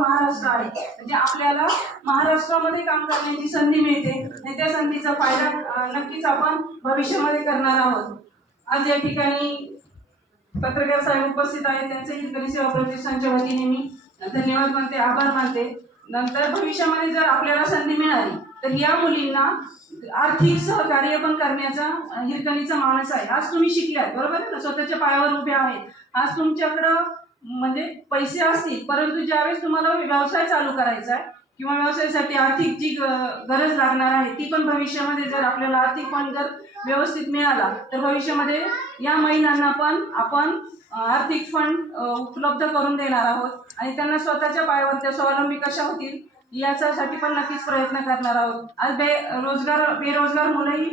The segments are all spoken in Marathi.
महाराष्ट्र आहे. म्हणजे आपल्याला महाराष्ट्रामध्ये काम करण्याची संधी मिळते. आणि त्या संधीचा फायदा नक्कीच आपण भविष्यामध्ये करणार आहोत. आज या ठिकाणी पत्रकार साहेब उपस्थित आहेत. त्यांचे हिरकणी सेवा प्रतिष्ठानच्या वतीने मी धन्यवाद मानते आभार मानते. नंतर भविष्यामध्ये जर आपल्याला संधी मिळाली तर या मुलींना आर्थिक सहकार्य पण करण्याचा हिरकणीचा माणूस आहे. आज तुम्ही शिकल्यात बरोबर आहे ना? स्वतःच्या पायावर उभे आहेत. आज तुमच्याकडं म्हणजे पैसे असतील परंतु ज्यावेळेस तुम्हाला व्यवसाय चालू करायचा आहे किंवा व्यवसायासाठी आर्थिक जी गरज लागणार आहे ती पण भविष्यामध्ये जर आपल्याला आर्थिक फंड जर व्यवस्थित मिळाला तर भविष्यामध्ये या महिलांना पण आपण आर्थिक फंड उपलब्ध करून देणार आहोत. आणि त्यांना स्वतःच्या पायावर त्या स्वावलंबी कशा होतील याच्यासाठी पण नक्कीच प्रयत्न करणार आहोत. आज बे रोजगार बेरोजगार मुलंही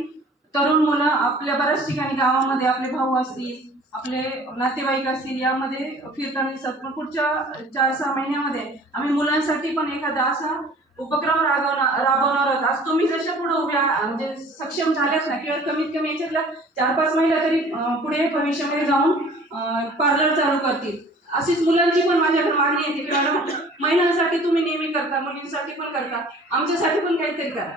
तरुण मुलं आपल्या बऱ्याच ठिकाणी गावामध्ये आपले भाऊ असतील आपले नातेवाईक असतील यामध्ये फिरताना दिसतात पण पुढच्या चार सहा महिन्यामध्ये आम्ही मुलांसाठी पण एखादा असा उपक्रम राबवणार राबवणार आहोत. आज तुम्ही जशा पुढे उभ्या म्हणजे सक्षम झाल्याच ना केवळ कमीत कमी याच्यातल्या चार पाच महिला तरी पुढे भविष्यामध्ये जाऊन पार्लर चालू करतील. अशीच मुलांची पण माझ्याकडे मागणी येते की मॅडम महिलांसाठी तुम्ही नेहमी करता मुलींसाठी पण करता. आमच्यासाठी पण काहीतरी करा.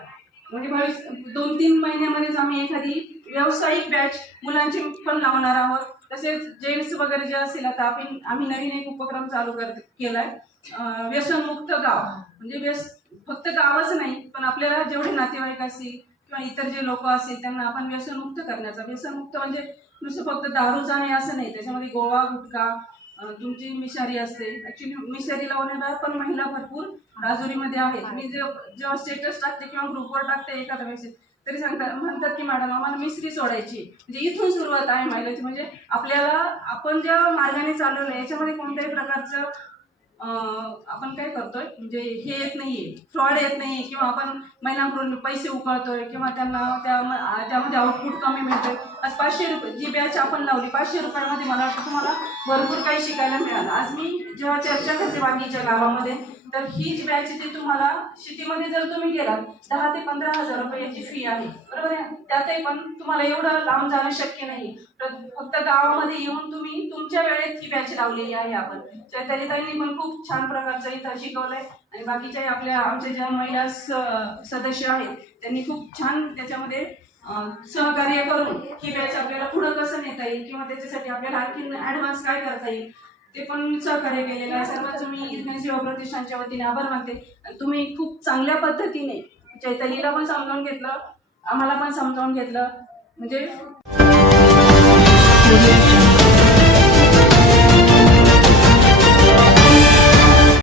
म्हणजे भविष्य दोन तीन महिन्यामध्येच आम्ही एखादी व्यावसायिक बॅच मुलांची पण लावणार आहोत. तसेच जेंट्स वगैरे जे असेल आता आपण आम्ही नवीन एक उपक्रम चालू कर केलाय. व्यसनमुक्त गाव. म्हणजे व्यस फक्त गावच नाही पण आपल्याला जेवढे नातेवाईक असतील किंवा इतर जे लोक असतील त्यांना आपण व्यसनमुक्त करण्याचा व्यसनमुक्त म्हणजे नुसतं फक्त दारूच आहे असं नाही. त्याच्यामध्ये गोवा गुटखा तुमची मिशारी असते. ऍक्च्युली मिशारी लावणाऱ्या पण महिला भरपूर राजुरीमध्ये आहेत. मी जे जेव्हा स्टेटस टाकते किंवा ग्रुपवर टाकते एखादा मेसेज तरी सांगतात म्हणतात की मॅडम आम्हाला मिसरी सोडायची म्हणजे इथून सुरुवात आहे महिलाची. म्हणजे आपल्याला आपण ज्या मार्गाने चालवलं याच्यामध्ये कोणत्याही प्रकारचं आपण काय करतोय म्हणजे हे येत नाहीये फ्रॉड येत नाहीये किंवा आपण महिलांकडून पैसे उकळतोय किंवा त्यांना त्या त्यामध्ये आउटपुट कमी मिळतोय. आज पाचशे रुपये जी बॅच आपण लावली पाचशे रुपयामध्ये मला वाटतं तुम्हाला भरपूर काही शिकायला मिळालं. आज मी जेव्हा चर्चा करते बाकीच्या गावामध्ये तर ही जी बॅच ती तुम्हाला सिटीमध्ये जर तुम्ही गेलात दहा ते पंधरा हजार रुपयाची फी आहे. बरोबर आहे? त्यातही पण तुम्हाला एवढं लांब जाणं शक्य नाही. फक्त गावामध्ये येऊन तुम्ही तुमच्या वेळेत ही बॅच लावलेली आहे आपण. चैतालीताईंनी पण खूप छान प्रकारचं इथं शिकवलंय. आणि बाकीच्या आपल्या आमच्या ज्या महिला सदस्य आहेत त्यांनी खूप छान त्याच्यामध्ये सहकार्य करून ही बॅच आपल्याला पुढं कसं नेता येईल किंवा त्याच्यासाठी आपल्याला आणखी ॲडव्हान्स काय करता येईल ते पण सहकार्य केलेलं आहे. सर्वांचं मी इरकणी सेवा प्रतिष्ठानच्या वतीने आभार मानते. आणि तुम्ही खूप चांगल्या पद्धतीने चैतलीला पण समजावून घेतलं आम्हाला पण समजावून घेतलं. म्हणजे